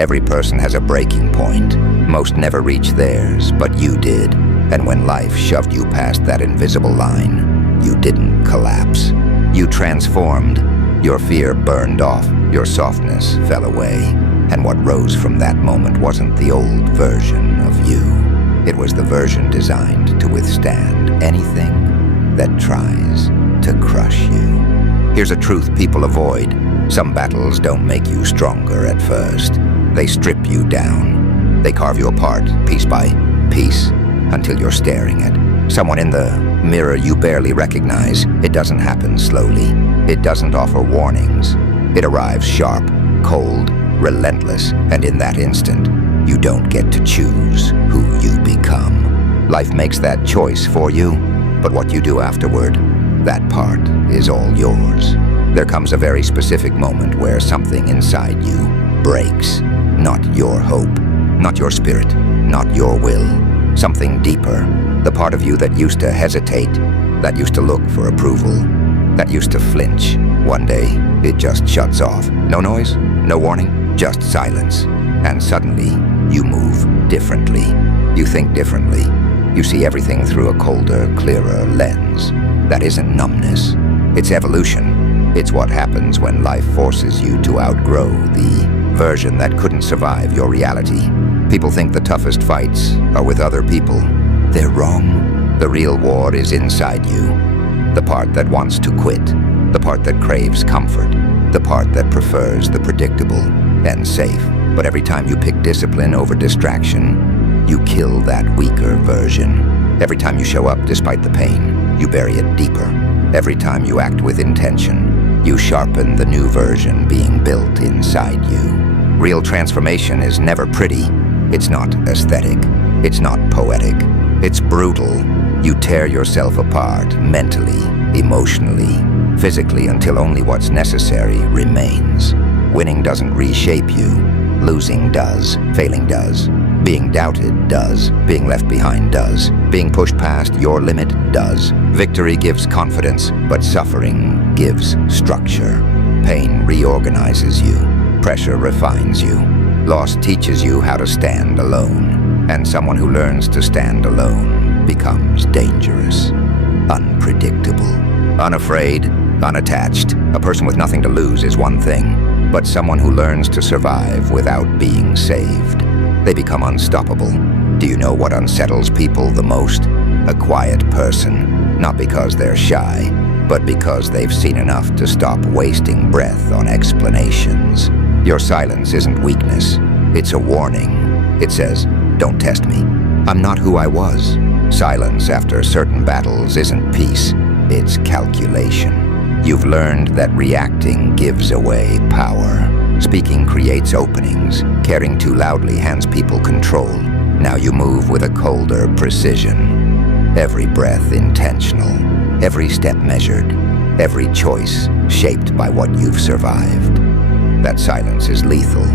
Every person has a breaking point. Most never reach theirs, but you did. And when life shoved you past that invisible line, you didn't collapse. You transformed. Your fear burned off. Your softness fell away. And what rose from that moment wasn't the old version of you. It was the version designed to withstand anything that tries to crush you. Here's a truth people avoid. Some battles don't make you stronger at first. They strip you down. They carve you apart, piece by piece, until you're staring at someone in the mirror you barely recognize. It doesn't happen slowly. It doesn't offer warnings. It arrives sharp, cold, relentless, and in that instant, you don't get to choose who you become. Life makes that choice for you, but what you do afterward, that part is all yours. There comes a very specific moment where something inside you breaks. Not your hope, not your spirit, not your will. Something deeper, the part of you that used to hesitate, that used to look for approval, that used to flinch. One day, it just shuts off. No noise, no warning, just silence. And suddenly, you move differently. You think differently. You see everything through a colder, clearer lens. That isn't numbness. It's evolution. It's what happens when life forces you to outgrow the version that couldn't survive your reality. People think the toughest fights are with other people. They're wrong. The real war is inside you. The part that wants to quit. The part that craves comfort. The part that prefers the predictable and safe. But every time you pick discipline over distraction, you kill that weaker version. Every time you show up despite the pain, you bury it deeper. Every time you act with intention, you sharpen the new version being built inside you. Real transformation is never pretty. It's not aesthetic. It's not poetic. It's brutal. You tear yourself apart mentally, emotionally, physically until only what's necessary remains. Winning doesn't reshape you. Losing does. Failing does. Being doubted does. Being left behind does. Being pushed past your limit does. Victory gives confidence, but suffering gives structure. Pain reorganizes you. Pressure refines you. Loss teaches you how to stand alone. And someone who learns to stand alone becomes dangerous, unpredictable, unafraid, unattached. A person with nothing to lose is one thing, but someone who learns to survive without being saved, they become unstoppable. Do you know what unsettles people the most? A quiet person, not because they're shy, but because they've seen enough to stop wasting breath on explanations. Your silence isn't weakness, it's a warning. It says, don't test me. I'm not who I was. Silence after certain battles isn't peace, it's calculation. You've learned that reacting gives away power. Speaking creates openings. Caring too loudly hands people control. Now you move with a colder precision. Every breath intentional. Every step measured. Every choice shaped by what you've survived. That silence is lethal.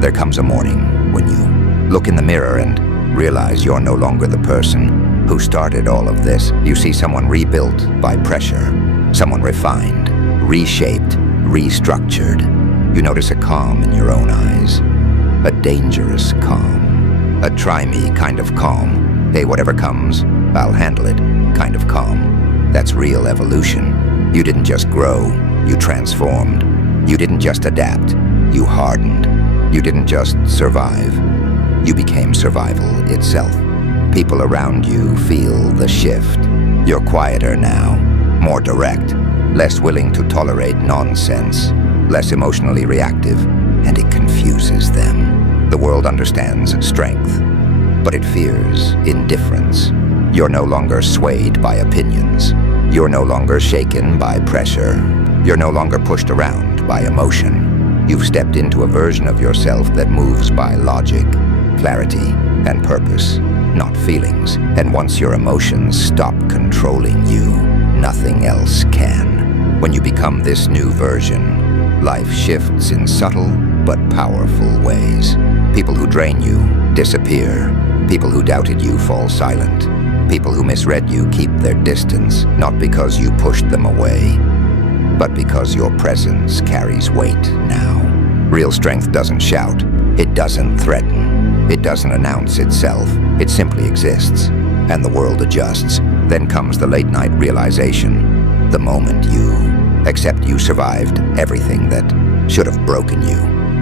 There comes a morning when you look in the mirror and realize you're no longer the person who started all of this. You see someone rebuilt by pressure. Someone refined, reshaped, restructured. You notice a calm in your own eyes. A dangerous calm. A try me kind of calm. Hey, whatever comes, I'll handle it kind of calm. That's real evolution. You didn't just grow, you transformed. You didn't just adapt, you hardened. You didn't just survive, you became survival itself. People around you feel the shift. You're quieter now, more direct, less willing to tolerate nonsense, less emotionally reactive, and it confuses them. The world understands strength, but it fears indifference. You're no longer swayed by opinions. You're no longer shaken by pressure. You're no longer pushed around by emotion. You've stepped into a version of yourself that moves by logic, clarity, and purpose, not feelings. And once your emotions stop controlling you, nothing else can. When you become this new version, life shifts in subtle but powerful ways. People who drain you disappear. People who doubted you fall silent. People who misread you keep their distance, not because you pushed them away, but because your presence carries weight now. Real strength doesn't shout. It doesn't threaten. It doesn't announce itself. It simply exists. And the world adjusts. Then comes the late-night realization. The moment you accept you survived everything that should have broken you.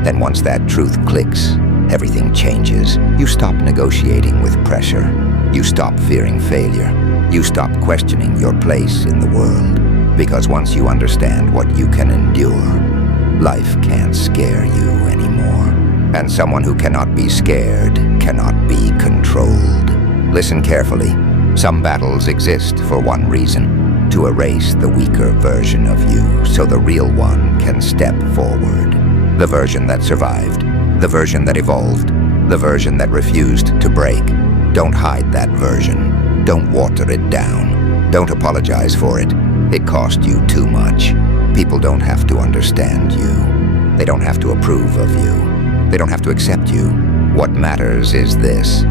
Then once that truth clicks, everything changes. You stop negotiating with pressure. You stop fearing failure. You stop questioning your place in the world. Because once you understand what you can endure, life can't scare you anymore. And someone who cannot be scared cannot be controlled. Listen carefully. Some battles exist for one reason: to erase the weaker version of you so the real one can step forward. The version that survived, the version that evolved, the version that refused to break. Don't hide that version. Don't water it down. Don't apologize for it. It cost you too much. People don't have to understand you. They don't have to approve of you. They don't have to accept you. What matters is this: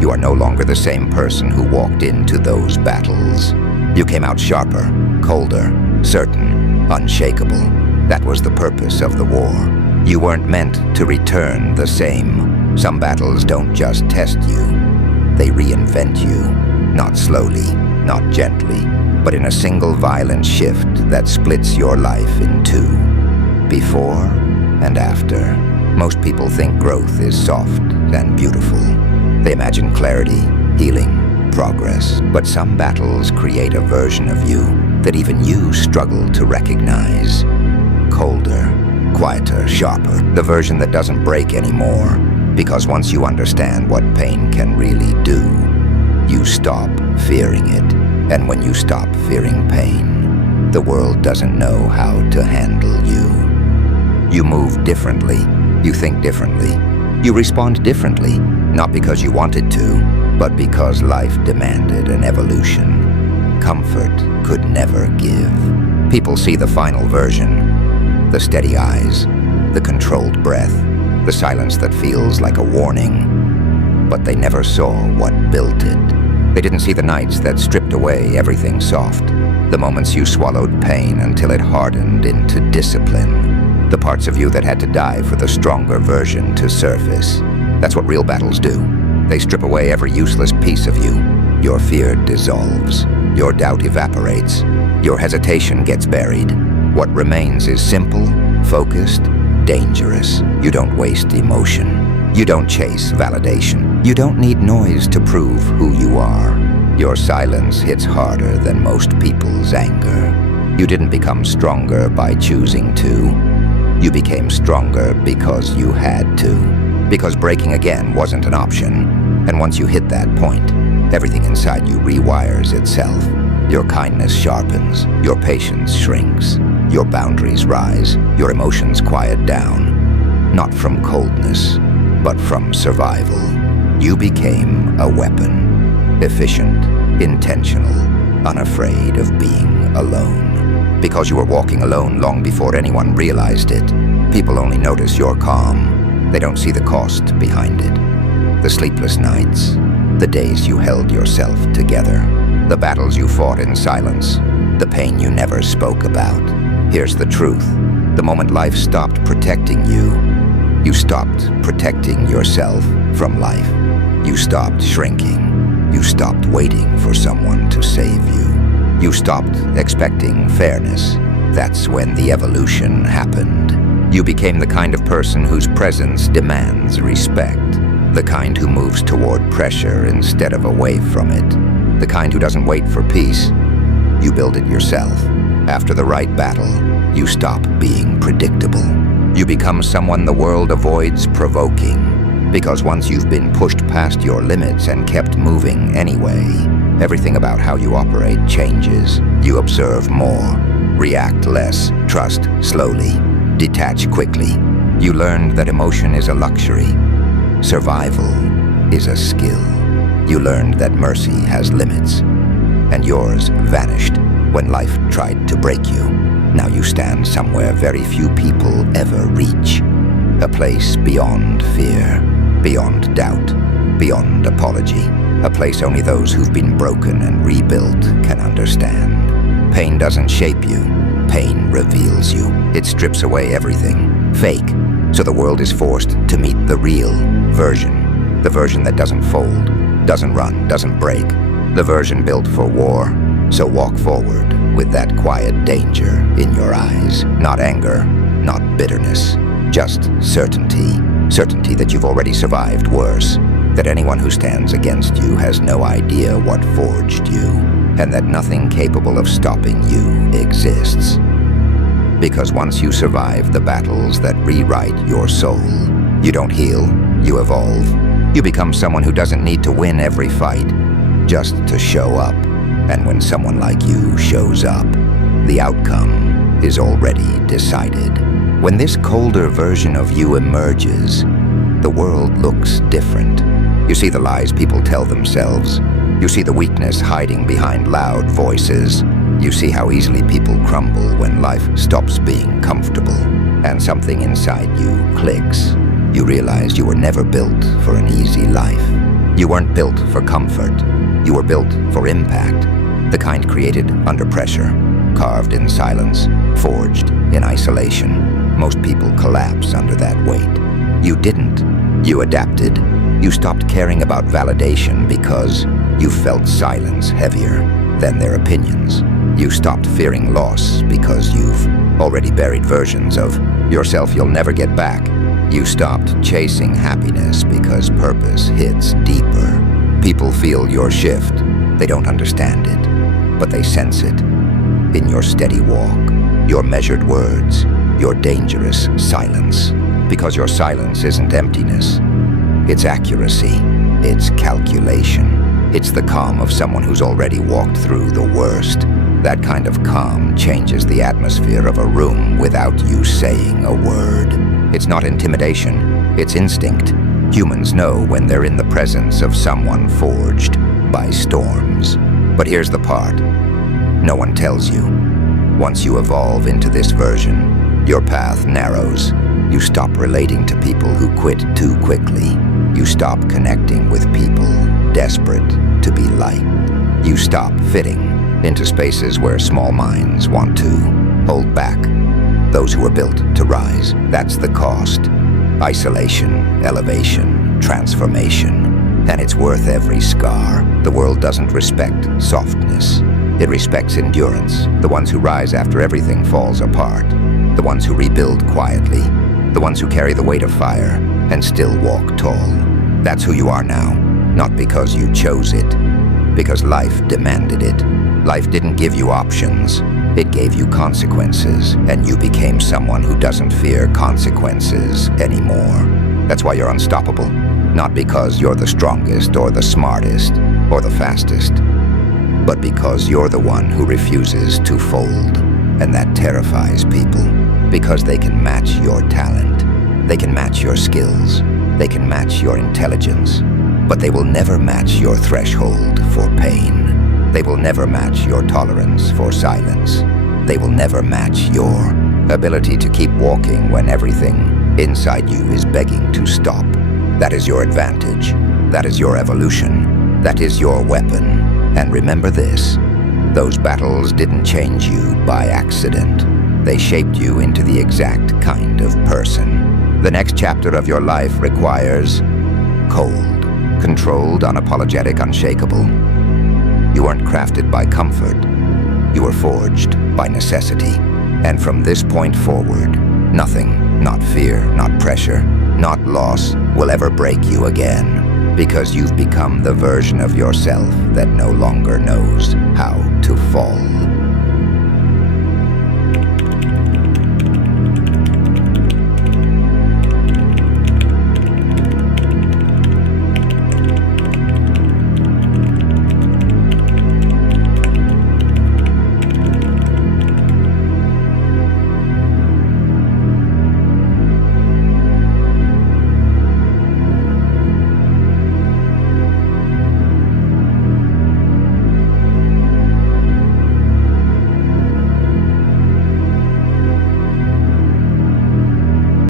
you are no longer the same person who walked into those battles. You came out sharper, colder, certain, unshakable. That was the purpose of the war. You weren't meant to return the same. Some battles don't just test you. They reinvent you. Not slowly, not gently, but in a single violent shift that splits your life in two. Before and after. Most people think growth is soft and beautiful. They imagine clarity, healing, progress. But some battles create a version of you that even you struggle to recognize. Colder, quieter, sharper. The version that doesn't break anymore. Because once you understand what pain can really do, you stop fearing it. And when you stop fearing pain, the world doesn't know how to handle you. You move differently. You think differently. You respond differently, not because you wanted to, but because life demanded an evolution. Comfort could never give. People see the final version, the steady eyes, the controlled breath, the silence that feels like a warning, but they never saw what built it. They didn't see the nights that stripped away everything soft, the moments you swallowed pain until it hardened into discipline. The parts of you that had to die for the stronger version to surface. That's what real battles do. They strip away every useless piece of you. Your fear dissolves. Your doubt evaporates. Your hesitation gets buried. What remains is simple, focused, dangerous. You don't waste emotion. You don't chase validation. You don't need noise to prove who you are. Your silence hits harder than most people's anger. You didn't become stronger by choosing to. You became stronger because you had to. Because breaking again wasn't an option. And once you hit that point, everything inside you rewires itself. Your kindness sharpens. Your patience shrinks. Your boundaries rise. Your emotions quiet down. Not from coldness, but from survival. You became a weapon. Efficient, intentional, unafraid of being alone. Because you were walking alone long before anyone realized it. People only notice your calm. They don't see the cost behind it. The sleepless nights, the days you held yourself together, the battles you fought in silence, the pain you never spoke about. Here's the truth. The moment life stopped protecting you, you stopped protecting yourself from life. You stopped shrinking. You stopped waiting for someone to save you. You stopped expecting fairness. That's when the evolution happened. You became the kind of person whose presence demands respect. The kind who moves toward pressure instead of away from it. The kind who doesn't wait for peace. You build it yourself. After the right battle, you stop being predictable. You become someone the world avoids provoking. Because once you've been pushed past your limits and kept moving anyway, everything about how you operate changes. You observe more, react less, trust slowly, detach quickly. You learned that emotion is a luxury. Survival is a skill. You learned that mercy has limits, and yours vanished when life tried to break you. Now you stand somewhere very few people ever reach. A place beyond fear, beyond doubt, beyond apology. A place only those who've been broken and rebuilt can understand. Pain doesn't shape you. Pain reveals you. It strips away everything. Fake, So the world is forced to meet the real version. The version that doesn't fold, doesn't run, doesn't break. The version built for war. So walk forward with that quiet danger in your eyes. Not anger, not bitterness, just certainty. Certainty that you've already survived worse. That anyone who stands against you has no idea what forged you. And that nothing capable of stopping you exists. Because once you survive the battles that rewrite your soul, you don't heal, you evolve. You become someone who doesn't need to win every fight, just to show up. And when someone like you shows up, the outcome is already decided. When this colder version of you emerges, the world looks different. You see the lies people tell themselves. You see the weakness hiding behind loud voices. You see how easily people crumble when life stops being comfortable. And something inside you clicks. You realize you were never built for an easy life. You weren't built for comfort. You were built for impact. The kind created under pressure, carved in silence, forged in isolation. Most people collapse under that weight. You didn't. You adapted. You stopped caring about validation because you felt silence heavier than their opinions. You stopped fearing loss because you've already buried versions of yourself you'll never get back. You stopped chasing happiness because purpose hits deeper. People feel your shift. They don't understand it, but they sense it. In your steady walk, your measured words, your dangerous silence. Because your silence isn't emptiness. It's accuracy. It's calculation. It's the calm of someone who's already walked through the worst. That kind of calm changes the atmosphere of a room without you saying a word. It's not intimidation, it's instinct. Humans know when they're in the presence of someone forged by storms. But here's the part. No one tells you. Once you evolve into this version, your path narrows. You stop relating to people who quit too quickly. You stop connecting with people desperate to be liked. You stop fitting into spaces where small minds want to hold back. Those who are built to rise, that's the cost. Isolation, elevation, transformation. And it's worth every scar. The world doesn't respect softness. It respects endurance. The ones who rise after everything falls apart. The ones who rebuild quietly. The ones who carry the weight of fire and still walk tall. That's who you are now. Not because you chose it. Because life demanded it. Life didn't give you options. It gave you consequences, and you became someone who doesn't fear consequences anymore. That's why you're unstoppable. Not because you're the strongest or the smartest or the fastest, but because you're the one who refuses to fold. And that terrifies people, because they can match your talent. They can match your skills. They can match your intelligence. But they will never match your threshold for pain. They will never match your tolerance for silence. They will never match your ability to keep walking when everything inside you is begging to stop. That is your advantage. That is your evolution. That is your weapon. And remember this, those battles didn't change you by accident. They shaped you into the exact kind of person. The next chapter of your life requires cold, controlled, unapologetic, unshakable. You weren't crafted by comfort. You were forged by necessity. And from this point forward, nothing, not fear, not pressure, not loss, will ever break you again. Because you've become the version of yourself that no longer knows how to fall.